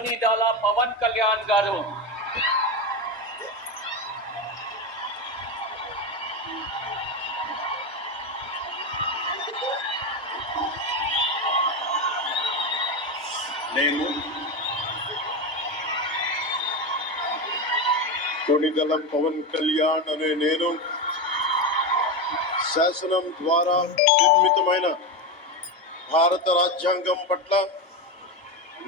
అవనీడాల పవన్ కళ్యాణ్ గారు నేను కొణిదల పవన్ కళ్యాణ్ అనే నేను శాసనం ద్వారా నిర్మితమైన భారత రాజ్యాంగం పట్ల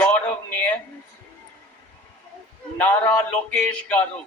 गौरव ने नारा लोकेश गारू